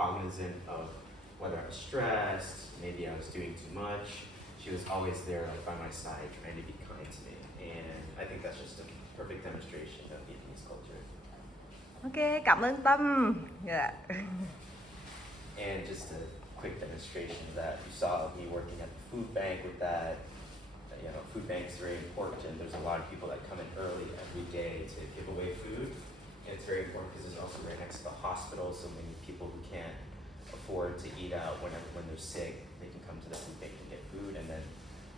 cognizant of whether I was stressed, maybe I was doing too much. She was always there like by my side trying to be kind to me. And I think that's just a perfect demonstration of Vietnamese culture. Ok, cảm ơn Tâm. Yeah. And just a quick demonstration of that. You saw me working at the food bank with that. You know, food banks are very important. There's a lot of people that come in early every day to give away food. And it's very important because it's also right next to the hospital, so many people who can't afford to eat out when they're sick, they can come to the food bank and get food. And then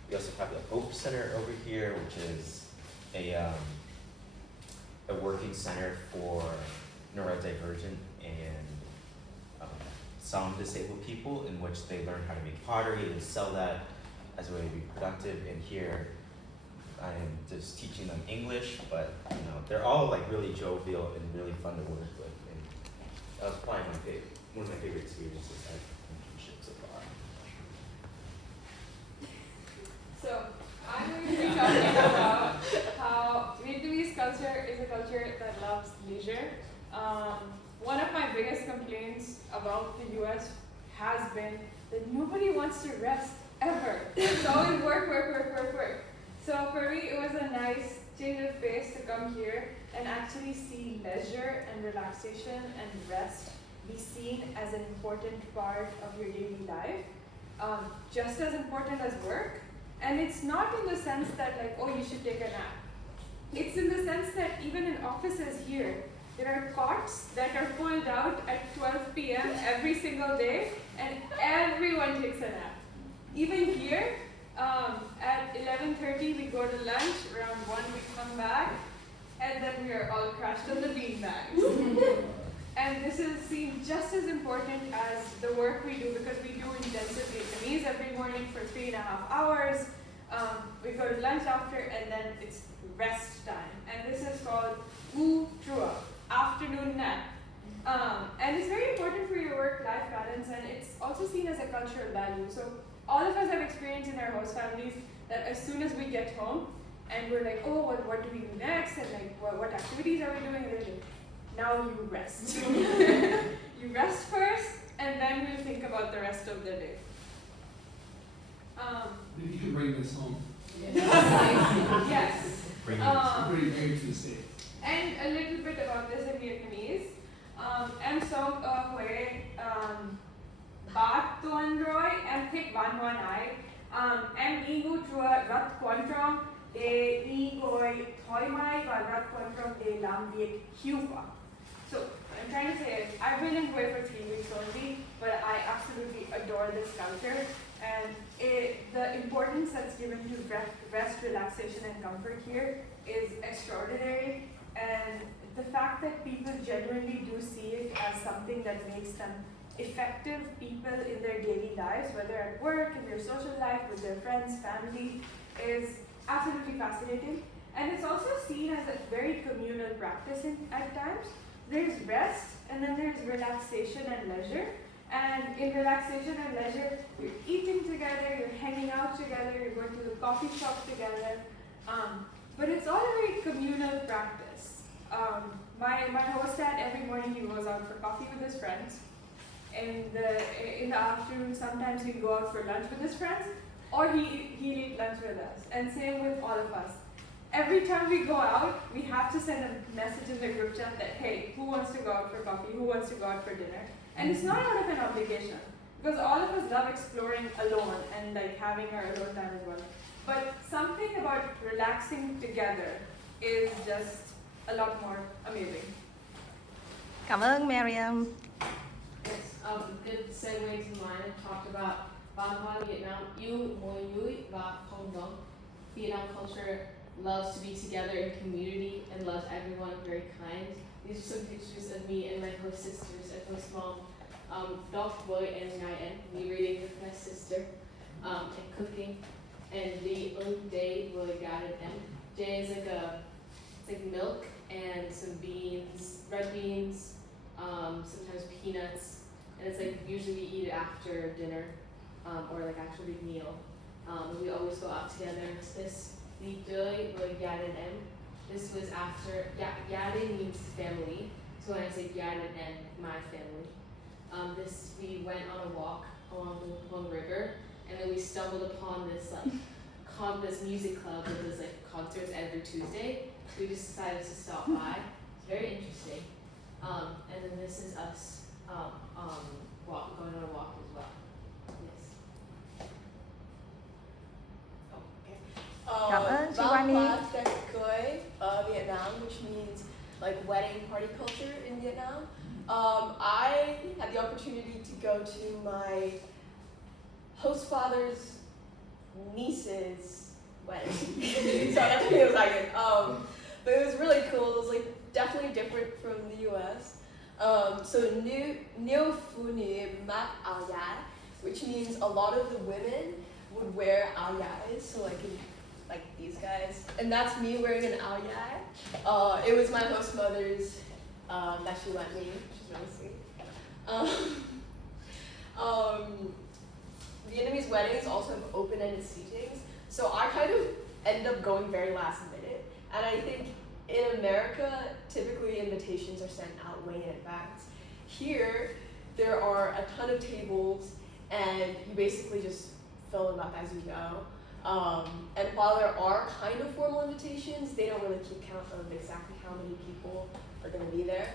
we also have the Hope Center over here, which is a working center for neurodivergent and some disabled people, in which they learn how to make pottery and sell that as a way to be productive. And here I am just teaching them English, but you know, they're all like really jovial and really fun to work with. And that was probably one of my favorite experiences at internship so far. So I'm going to be talking about how Vietnamese culture is a culture that loves leisure. One of my biggest complaints about the US has been that nobody wants to rest ever. It's always work, work, work, work, work. So for me, it was a nice change of pace to come here and actually see leisure and relaxation and rest be seen as an important part of your daily life, just as important as work. And it's not in the sense that like, oh, you should take a nap. It's in the sense that even in offices here, there are cots that are pulled out at 12 p.m. every single day, and everyone takes a nap. Even here, at 11:30 we go to lunch, around 1 we come back, and then we are all crashed on the beanbags. And this is seen just as important as the work we do, because we do intensive Vietnamese every morning for 3.5 hours. We go to lunch after, and then it's rest time. And this is called U Trua, afternoon nap. And it's very important for your work-life balance, and it's also seen as a cultural value. So all of us have experienced in our host families that as soon as we get home, and we're like, oh, what do we do next? And like, what activities are we doing? And they're like, now you rest. You rest first, and then we'll think about the rest of the day. Maybe you can bring this home. Yes. Bring it to the States. And a little bit about this in Vietnamese. Em sống ở Huế 3 tuần rồi, em thích văn hóa này. Em nghĩ ngũ chùa rất quan trọng để đi ngồi thoải mái và rất quan trọng để làm việc hiệu quả. So what I'm trying to say is, I've been in Hue for 3 weeks only, but I absolutely adore this culture. And the importance that's given to rest, relaxation, and comfort here is extraordinary. And the fact that people genuinely do see it as something that makes them effective people in their daily lives, whether at work, in their social life, with their friends, family, is absolutely fascinating. And it's also seen as a very communal practice at times. There's rest, and then there's relaxation and leisure. And in relaxation and leisure, you're eating together, you're hanging out together, you're going to the coffee shop together. But it's all a very communal practice. My host dad, every morning he goes out for coffee with his friends. In the afternoon, sometimes he'd go out for lunch with his friends, or he'd eat lunch with us. And same with all of us. Every time we go out, we have to send a message in the group chat that, hey, who wants to go out for coffee? Who wants to go out for dinner? And it's not out of an obligation, because all of us love exploring alone and like having our alone time as well. But something about relaxing together is just a lot more amazing. Cảm ơn Mariam. Yes, good segue to mine. I talked about văn hóa Vietnam yêu mọi người và cộng đồng. Vietnam culture loves to be together in community and loves everyone, very kind. These are some pictures of me and my host sisters and host mom, Doc Boy and Nyan, me reading with my sister, and cooking. And the day will got it. And Jay is it's like milk and some beans, red beans, sometimes peanuts, and it's like usually we eat it after dinner, or like after a big meal. We always go out together. The day will got it. This was after Yadin means family. So when I say Yadin and my family, We went on a walk along the Mekong River, and then we stumbled upon this this music club that does like concerts every Tuesday. So we just decided to stop by. It's very interesting. And then this is us going on a walk as well. Yes. Oh, okay. Cảm ơn chị Vang Wani. Hoa Tech Cưới Vietnam, which means like wedding party culture in Vietnam. I had the opportunity to go to my host father's niece's wedding. So that took me a second. But it was really cool. It was like definitely different from the US. So Neo Phu Nhi Mak Ao Yai, which means a lot of the women would wear ao yais, so like these guys. And that's me wearing an ao yai. It was my host mother's that she lent me, which is really sweet. Vietnamese weddings also have open-ended seatings, so I kind of end up going very last minute. And I think in America, typically invitations are sent out way in advance. Here, there are a ton of tables, and you basically just fill them up as you go. And while there are kind of formal invitations, they don't really keep count of exactly how many people are going to be there.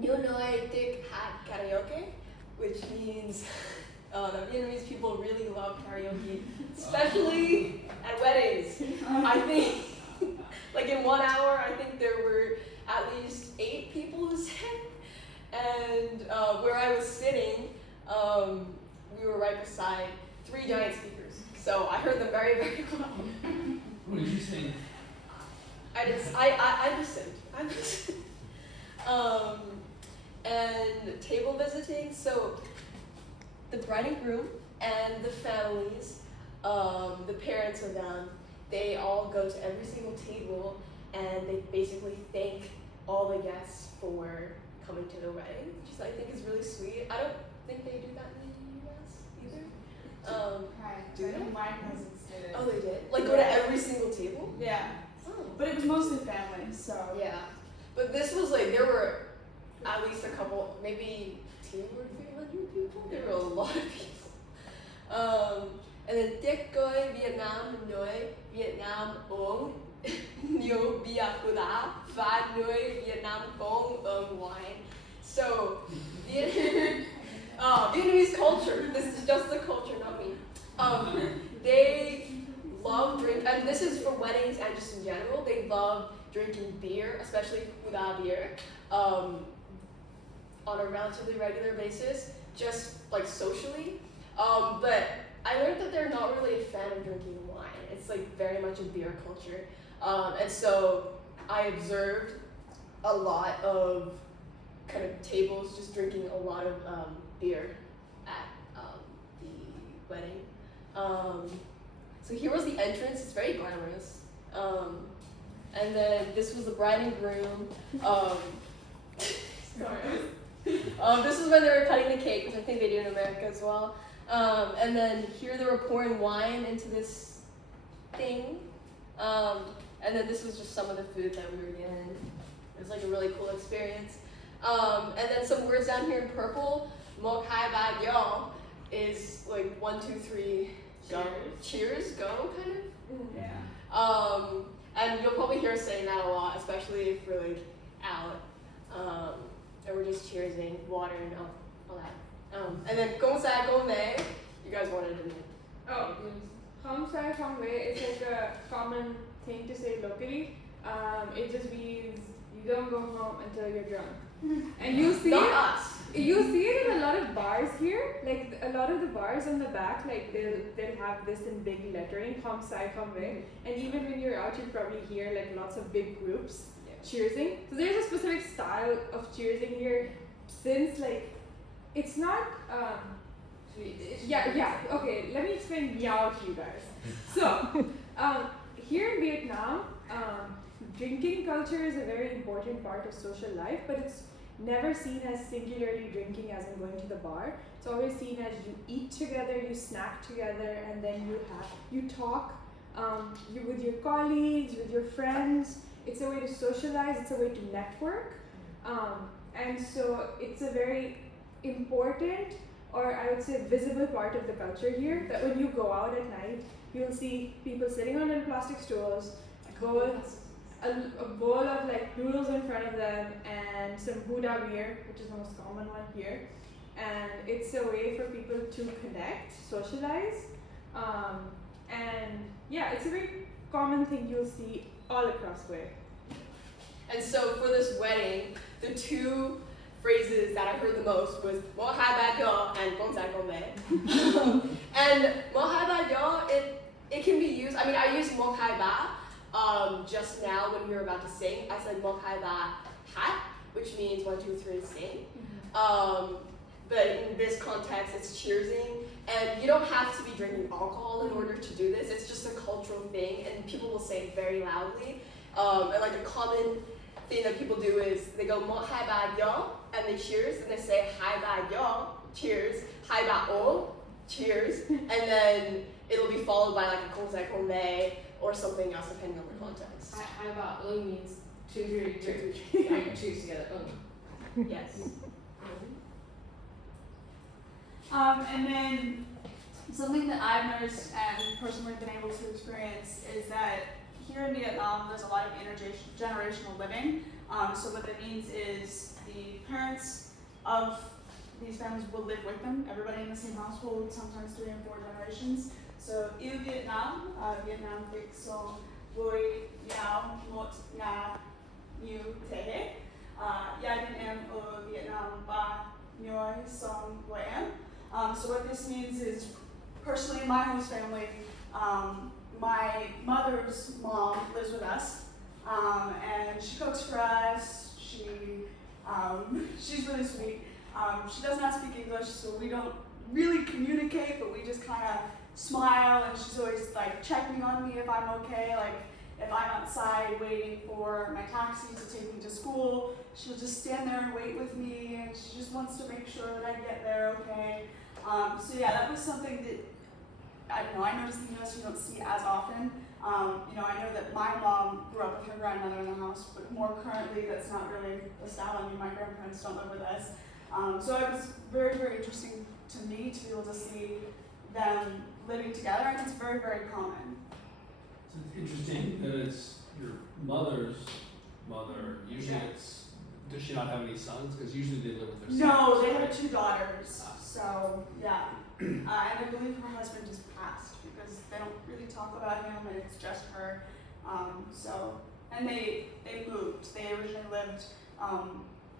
Nhiều Noi Tic Hát Karaoke, which means the Vietnamese people really love karaoke, especially at weddings. I think, like in 1 hour, I think there were at least 8 people who sang. And where I was sitting, we were right beside 3 giant speakers. So I heard them very, very well. What did you sing? I listened. And table visiting. So the bride and groom and the families, the parents of them, they all go to every single table and they basically thank all the guests for coming to the wedding, which I think is really sweet. I don't think they do that in the US either. Do they? My cousins did it. Oh, they did? Like go to every single table? Yeah, Oh. but it was mostly family, so. Yeah, but this was like, there were at least a couple, maybe 200 or 300 people. There were a lot of people. And then Tiệc Cưới Vietnam Noi Vietnam uống nhiều bia của đã và người Vietnam cũng uống wine. So Vietnamese culture. This is just the culture, not me. They love drink, and this is for weddings and just in general. They love drinking beer, especially Huda beer, on a relatively regular basis, just like socially. But I learned that they're not really a fan of drinking wine. It's like very much a beer culture. And so I observed a lot of kind of tables just drinking a lot of beer at the wedding. So here was the entrance. It's very glamorous. And then this was the bride and groom. This is when they were cutting the cake, which I think they do in America as well. And then here they were pouring wine into this thing. And then this was just some of the food that we were given. It was like a really cool experience. And then some words down here in purple. Mok hai ba yo is like 1, 2, 3, go. Cheers, go, kind of. Yeah. And you'll probably hear us saying that a lot, especially if we're like out. And we're just cheersing, water, and all that. And then Gong Sai Gong Mei, you guys wanted to know. Oh, Hum Sai Hum Wei is like a common thing to say locally. It just means you don't go home until you're drunk. And you see Not us. You see it in a lot of bars here. Like a lot of the bars on the back, like they'll have this in big lettering, Hum Sai Hum Wei. And even when you're out, you probably hear like lots of big groups cheersing. So there's a specific style of cheersing here. Since like it's not okay, let me explain Yao to you guys. So here in Vietnam, drinking culture is a very important part of social life, but it's never seen as singularly drinking as in going to the bar. It's always seen as you eat together, you snack together, and then you talk you with your colleagues, with your friends. It's a way to socialize, it's a way to network. and so it's a very important, or I would say visible part of the culture here, that when you go out at night, you'll see people sitting on little plastic stools, a bowl of like noodles in front of them, and some Buddha beer, which is the most common one here. And it's a way for people to connect, socialize, and yeah, it's a very common thing you'll see all across Hue. And so for this wedding, the two phrases that I heard the most was "Mo hai ba yo" and "Gong zai gong mei." And "Mo hai ba yo," it can be used. I mean, I used "Mo hai ba" just now when we were about to sing. I said "Mo hai ba hat," which means 1, 2, 3, sing. But in this context, it's cheersing, and you don't have to be drinking alcohol in order to do this. It's just a cultural thing, and people will say it very loudly. And like a common thing that people do is they go "Mo hai ba yo" and they cheers, and they say "Hai ba yo," cheers, "Hai ba o," cheers, and then it'll be followed by like a "Gong zai gong mei" or something else depending on the context. Hai ba means two, three. Choose together. Yes. And then something that I've noticed and personally been able to experience is that here in Vietnam, there's a lot of intergenerational living. So what that means is the parents of these families will live with them, everybody in the same household, sometimes 3 and 4 generations. So in Vietnam, Vietnam Việt so vui nhau một nhà như thế. Gia đình em ở Vietnam và nhớ sống với em. So what this means is, personally in my host family, my mother's mom lives with us, and she cooks for us. She's really sweet. She does not speak English, so we don't really communicate, but we just kind of smile, and she's always like checking on me if I'm okay. Like if I'm outside waiting for my taxi to take me to school, she'll just stand there and wait with me, and she just wants to make sure that I get there okay. So yeah, that was something that, I don't know, I noticed in the US you don't see as often. I know that my mom grew up with her grandmother in the house, but more currently that's not really the style. I mean, my grandparents don't live with us. So it was very, very interesting to me to be able to see them living together, and it's very, very common. So it's interesting that it's your mother's mother. Usually does she not have any sons? Because usually they live with their sons. No, they have 2 daughters. So yeah, and I believe her husband just passed because they don't really talk about him, and it's just her. And they moved. They originally lived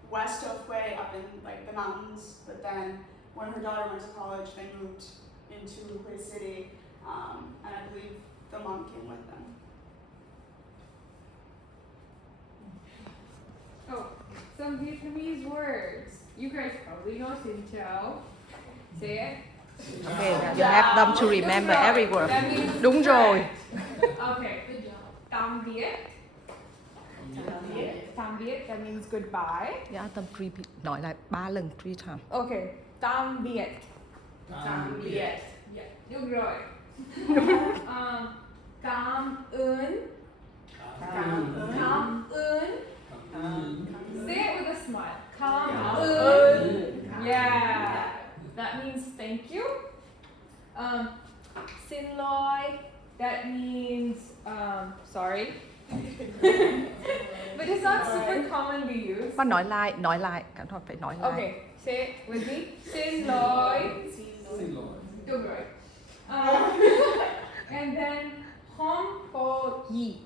west of Hue, up in like the mountains. But then when her daughter went to college, they moved into Hue City, and I believe the mom came with them. Oh, some Vietnamese words. You guys probably know Xin Chào. Say it. Okay, you have them to remember every word. That means Đúng rồi. Okay. Tạm biệt. Tạm biệt, that means goodbye. Dạ, tâm repeat, nói lại 3 lần 3 times. Okay. Tạm biệt. Tạm biệt. Yeah, đúng rồi. Cảm ơn. Cảm ơn. Say it with a smile. Cảm ơn. Yeah. That means thank you. Xin lỗi. That means sorry. But it's not super commonly used. Có nói lại, cả thôi phải nói lại. Okay, say it with me. Xin lỗi. Xin lỗi. Đúng rồi. And then không có gì.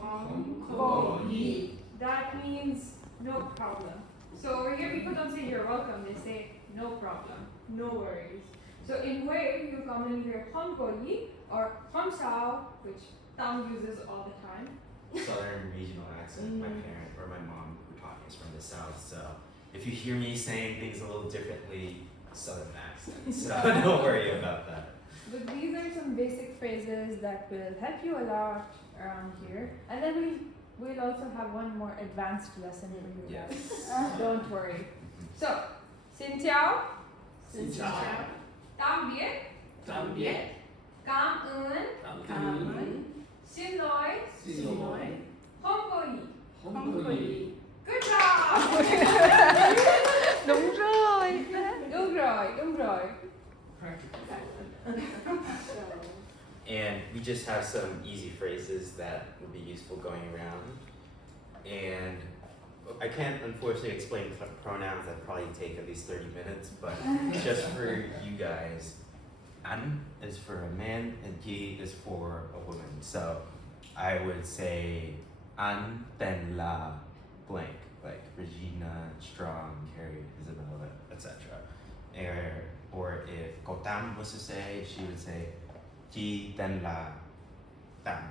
Không có gì. That means no problem. So over here people don't say you're welcome, they say no problem, no worries. So in Hue, you commonly hear không có gì or không sao, which Tam uses all the time. Southern regional accent. My parent or my mom who taught me is from the South, so if you hear me saying things a little differently, Southern accent. So don't worry about that. But these are some basic phrases that will help you a lot around here. And then we'll also have one more advanced lesson for you guys. Yes. Don't worry. So, Xin chào. Xin chào. Tạm biệt. Tạm biệt. Cảm ơn. Cảm ơn. Xin lỗi. Xin lỗi. Không có gì. Không có gì. Good job. Đúng rồi. Đúng rồi. And we just have some easy phrases that would be useful going around. And I can't unfortunately explain pronouns, that'd probably take at least 30 minutes, but just for you guys, an is for a man and ki is for a woman. So I would say an ten la blank, like Regina, Strong, Carrie, Isabella, etc. Or if Kotam was to say, she would say ki ten la tam.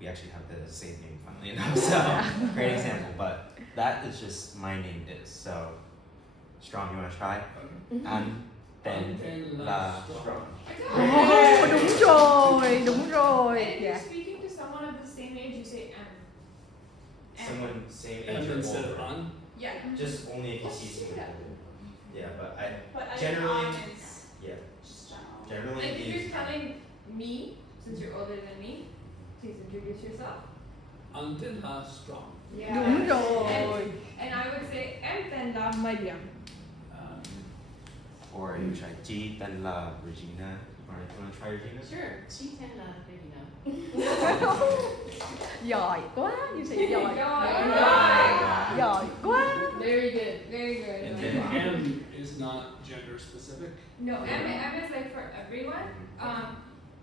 We actually have the same name, funnily enough, so great example. But that is just my name is. So Strong, you want to try? An ten la strong. Oh, đúng rồi. And if you're Yeah. speaking to someone of the same age, you say am. Someone same And age or instead of older. on. Yeah. Just only if you see someone older. Yeah, but I But I generally, think is yeah, just general. generally Like if use you're telling me, since you're older than me, please introduce yourself. Until strong. Đúng rồi. And I would say em tên là Mariam. or you try G then la Regina. You wanna try Regina? Sure. She can Regina. Giỏi quá, như sẽ giỏi. Giỏi. Giỏi quá. Very good. Very good. And And then M is not gender specific. No, M is like for everyone.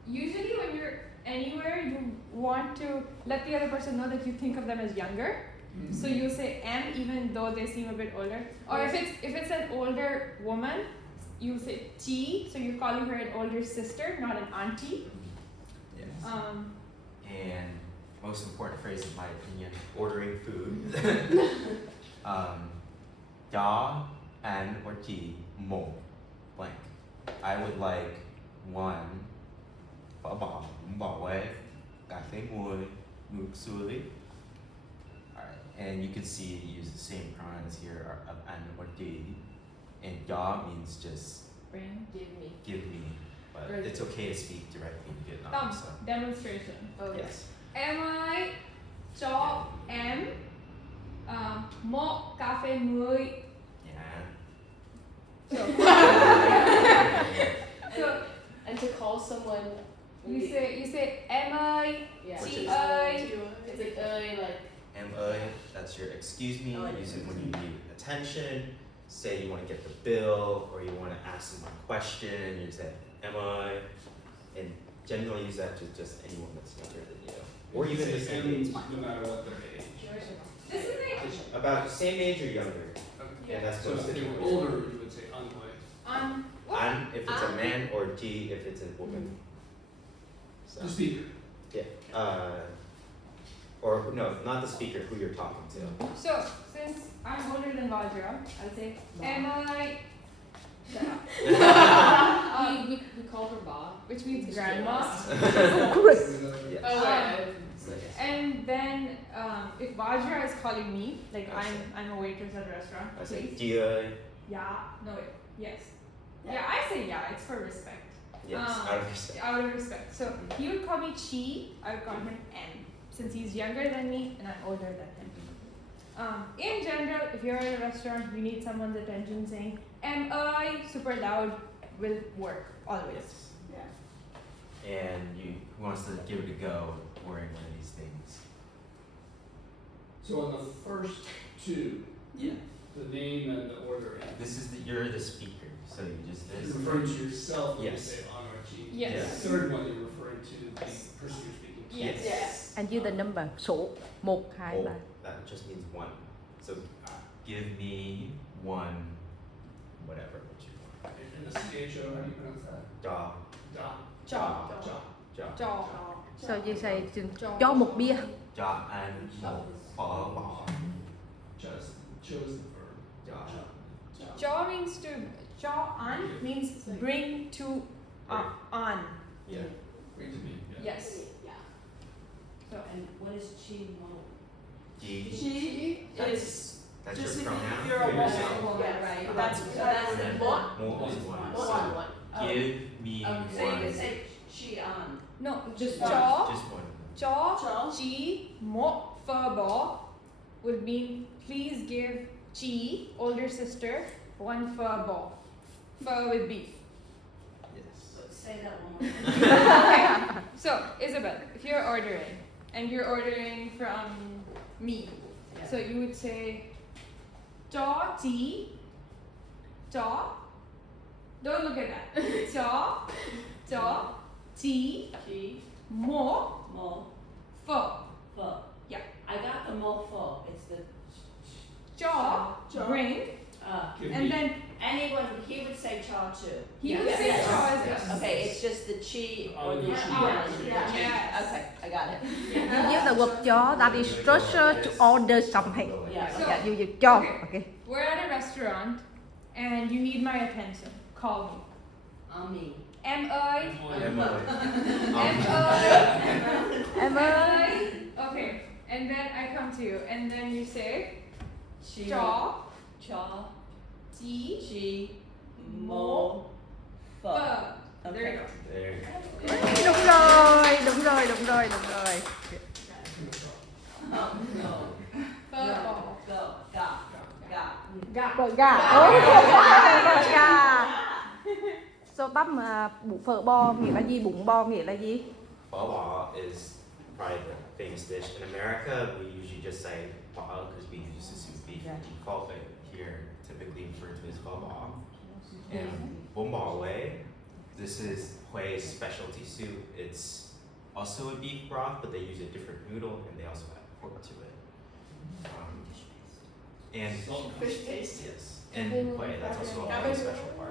Usually when you're anywhere, you want to let the other person know that you think of them as younger. So you say M even though they seem a bit older. Or if it's an older woman, you say T, so you're calling her an older sister, not an auntie. Yes. Um, And most important phrase in my opinion, ordering food. Ya, an, or ti, mo, blank. I would like one phở bò, bún bò Huế, cà phê muối, ngược xuôi. Alright, and you can see you use the same pronouns here of an or ti. And ya means just bring. give me, but Right. it's okay to speak directly in Vietnam. Thumb So demonstration. yes. Am I cho em một cà phê muối? Yeah. So And to call someone. you say em ơi, Yeah. chị ơi. It's like like. Am ơi, that's your excuse me. Use it when you need attention. Say you want to get the bill or you want to ask someone a question. You say am I, and generally use that to just anyone that's younger than you, or You even say the same M age. no matter what their age. This is like About the same age or younger. Okay. And that's So supposed if to they be were older, you would say unway. An if it's a man or G if it's a woman. So, The speaker. or no, not the speaker, who you're talking to. So since I'm older than Vajra, I'll say am I? We call her Ba. Which means grandma. Yes. Oh right. And then if Vajra is calling me, like I'm a waitress at a restaurant, I say please. Dia. Yeah. No wait. Yes. Yeah, I say yeah. It's for respect. Yes, out of respect. Out of respect. So he would call me Chi. I would call him M, since he's younger than me and I'm older than him. In general, if you're at a restaurant, you need someone's attention. Saying "Am I" super loud will work always. Yeah. And who wants to give it a go wearing one of these things? So on the first two, Yeah. the name and the ordering. You're the speaker, so you just You're referring to yourself when you Yes. say on or G. Yes. The third one, you're referring to the person you're speaking to. Yes. Yes. And you the number, số 1, 2, Oh, 3. that just means one. So give me one, whatever what you want. And the CHO, how do you pronounce that? Da. Da. Jaw. Ja. Jaw. So you say cho một bia. Ja and mo phở bò. Just chose the verb. Ja. Jaw means to jaw on means bring to on. Yeah. Bring to me. Yeah. Yes. Yeah. So And what is chi mo? G. She That's is that's just your if pronoun. you're a for woman. yourself. Woman, Yes. right? That's And then Mo. mo is one. One. So One. give me So you one. can say chi on. no, Just jaw, Just one. jaw, Jaw. chi, mo, phở bò, would mean please give Chi, older sister, one pho ball. Pho with beef. Yes. Say that one more time. Okay, so Isabel, if you're ordering and you're ordering from me, so you would say cho chi, cho. Don't look at that. Cho chi Chi, mo mo, pho. pho. Yeah. I got the mo pho. It's the Cho bring, Give and me- then anyone he would say cha too. he would Yes. say Yes. cho as well. Okay, it's just the chi or the Yeah. chi. Yeah. Yes. Okay, I got it. You use the word cho that is structure to order something. Yeah. So- Yeah, you use cho. Okay. Okay. We're at a restaurant and you need my attention. Call me. Me. Em ơi. Emily. Em ơi. Okay, and then I come to you, and then you say Chi. cho Cha. chi Chi. Mo. Pho. pho. There you go. There you go. Đúng rồi, đúng rồi, đúng rồi, đúng rồi. Oh, no. Pho ball. Go. Ga. Ga. Ga. Phở gà. Phở gà. So bắp mà phở bo nghĩa là gì? Bún bo nghĩa là gì? Pho bo is probably the famous dish. In America, we usually just say pho because we use the soup beef default, but here typically referred to as pho bo. And bún bò Huế, this is Hué's specialty soup. It's also a beef broth, but they use a different noodle, and they also add pork to it. And Salt and Fish paste. yes, and Hué, that's also a very special part.